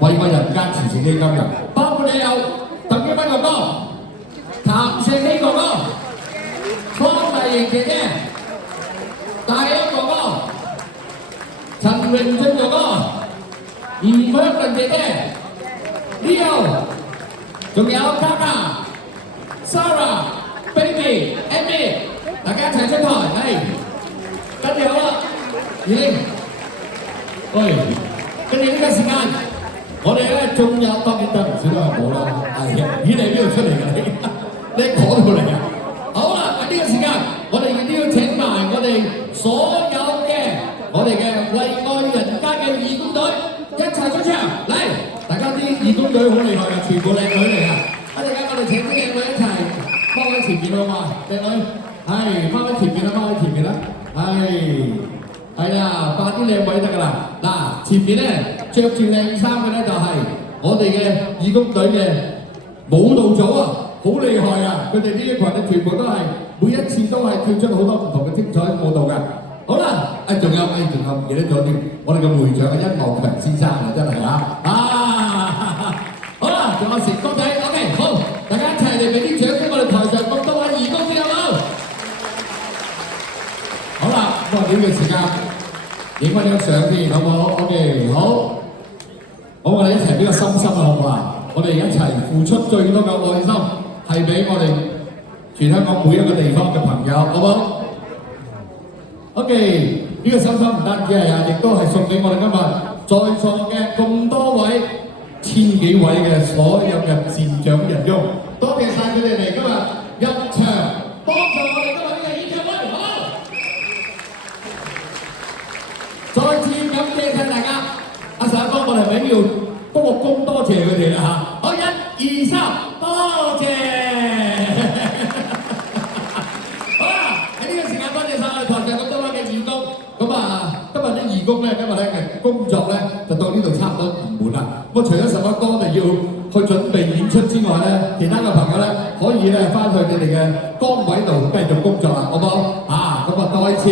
為個人間慈善基金嘅，包括你有鄧基斌哥哥、譚勝希哥哥、方麗瑩姐姐、大優哥哥、陳榮俊哥哥、吳香倫姐姐、Leo， 仲有 Kaka、Sarah、Baby、Amy， 大家一齊出台，係，跟住好啦，已經，喂，跟住呢個時間。我哋咧仲有當然得唔少都係冇啦，係咦你邊度出嚟㗎你？你嗰度嚟㗎？好啦，喺呢個時間，我哋亦都要請埋我哋所有嘅我哋嘅為愛人家嘅義工隊一齊出場，嚟！大家啲義工隊好厲害㗎，全部靚女嚟㗎！一陣間我哋請啲靚女一齊幫喺前面好嘛？靚女，係幫喺前面啦，幫喺前面啦，係啊，扮啲靚位得㗎啦！嗱，前面咧着住靚衫嘅咧就係我哋嘅義工隊嘅舞蹈組啊，好厲害啊！佢哋呢一群咧全部都係每一次都係跳出好多唔同嘅精彩舞蹈㗎。好啦，仲有唔記得咗添，我哋嘅會長嘅殷茂強先生啊，真係啊！好啦，仲有成功仔 ，OK， 好，大家一齊嚟俾啲掌聲，我哋台上咁多位義工先好冇？好啦，咁啊呢個時間影翻張相先，好唔好 ？OK， 好，我哋一齊俾個心心啊，好唔好啊？我哋一齊付出最多嘅愛心，係俾我哋全香港每一個地方嘅朋友，好唔好 ？OK， 呢個心心唔單止係啊，亦都係送俾我哋今日在座嘅咁多位千幾位嘅所有嘅善長仁翁，多謝晒佢哋嚟今日入場幫助我哋今日呢個演唱會，好唔好？再次感謝晒大家，阿成哥，我哋咪要鞠個躬多謝佢哋啦嚇。好，1、2、3，多謝。好啦，喺呢個時間多謝晒我哋台上咁多位嘅義工。咁啊，今日啲義工咧，今日咧嘅工作咧就到呢度差唔多完滿啦。咁除咗11哥我哋要去準備演出之外咧，其他嘅朋友咧可以咧翻去你哋嘅崗位度繼續工作啦，好唔好？咁啊，再次